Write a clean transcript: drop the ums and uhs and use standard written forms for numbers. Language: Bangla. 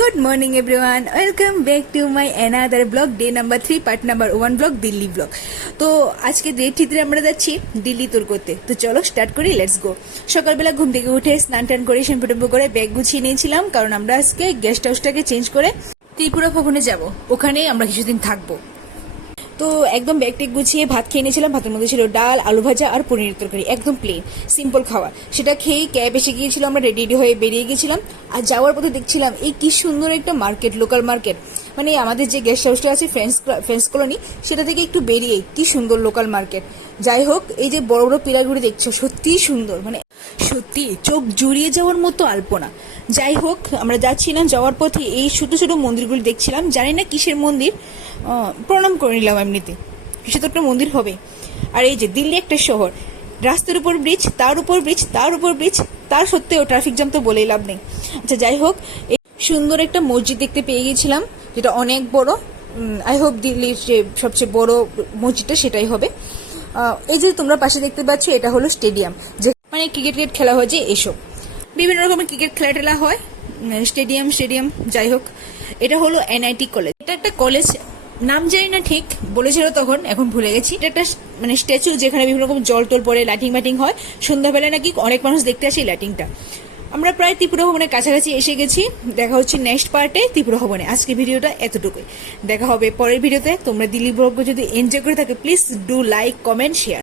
Good morning everyone, welcome back to my another vlog, day number 3, part number 1 vlog, Delhi vlog। তো আজকে ডে 3 আমরা যাচ্ছি দিল্লি ট্যুর করতে। তো চলো স্টার্ট করি, লেটস গো। সকালবেলা ঘুম থেকে উঠে স্নান টান করে শ্যাম্পু ট্যাম্পু করে ব্যাগ গুছিয়ে নিয়েছিলাম, কারণ আমরা আজকে গেস্ট হাউসটাকে চেঞ্জ করে ত্রিপুরা ভবনে যাব, ওখানে আমরা কিছুদিন থাকবো। তো একদম ব্যাগ টেক গুছিয়ে ভাত খেয়ে নিয়েছিলাম। ভাতের মধ্যে ছিল ডাল, আলু ভাজা আর পনিরের তরকারি, একদম প্লেন সিম্পল খাওয়া। সেটা খেয়েই ক্যাব এসে গিয়েছিল, আমরা রেডি হয়ে বেরিয়ে গেছিলাম। আর যাওয়ার পথে দেখছিলাম এই কি সুন্দর একটা মার্কেট, লোকাল মার্কেট, মানে আমাদের যে গেস্ট হাউসটা আছে ফ্রেন্ডস কলোনি, সেটা থেকে একটু বেরিয়েই কি সুন্দর লোকাল মার্কেট। যাই হোক, এই যে বড় বড় পিলারগুলি দেখছো সত্যিই সুন্দর, মানে সত্যি চোখ জুড়িয়ে যাওয়ার মতো আলপনা। যাই হোক, আমরা যাচ্ছিলাম, যাওয়ার পথে এই ছোট ছোট মন্দিরগুলি দেখছিলাম, জানি না কিসের মন্দির, প্রণাম করে নিলাম এমনিতে, কিছু তো একটা মন্দির হবে। আর এই যে দিল্লি একটা শহর, রাস্তার উপর ব্রিজ, তার উপর ব্রিজ, তার উপর ব্রিজ, তার সত্ত্বেও ট্রাফিক জ্যাম তো বলেই লাভ নেই। আচ্ছা যাই হোক, এই সুন্দর একটা মসজিদ দেখতে পেয়ে গেছিলাম, যেটা অনেক বড়। আই হোপ দিল্লির যে সবচেয়ে বড় মসজিদটা সেটাই হবে। এই যে তোমরা পাশে দেখতে পাচ্ছ, এটা হলো স্টেডিয়াম, যে মানে ক্রিকেট খেলা হয়, যে এসব বিভিন্ন রকমের ক্রিকেট খেলা টেলা হয়, স্টেডিয়াম। যাই হোক, এটা হলো এনআইটি কলেজ। এটা একটা কলেজ, নাম জানি না ঠিক, বলেছিল তখন, এখন ভুলে গেছি। এটা একটা মানে স্ট্যাচু, যেখানে বিভিন্ন রকম জল টল পরে লাইটিং মাইটিং হয়। সন্ধ্যাবেলায় নাকি অনেক মানুষ দেখতে আসে এই লাইটিংটা। আমরা প্রায় ত্রিপুরা ভবনের কাছাকাছি এসে গেছি। দেখা হচ্ছে নেক্সট পার্টে ত্রিপুরা ভবনে। আজকে ভিডিওটা এতটুকুই, দেখা হবে পরের ভিডিওতে। তোমরা দিল্লি ব্লগ যদি এনজয় করে থাকে, please do like, comment, share.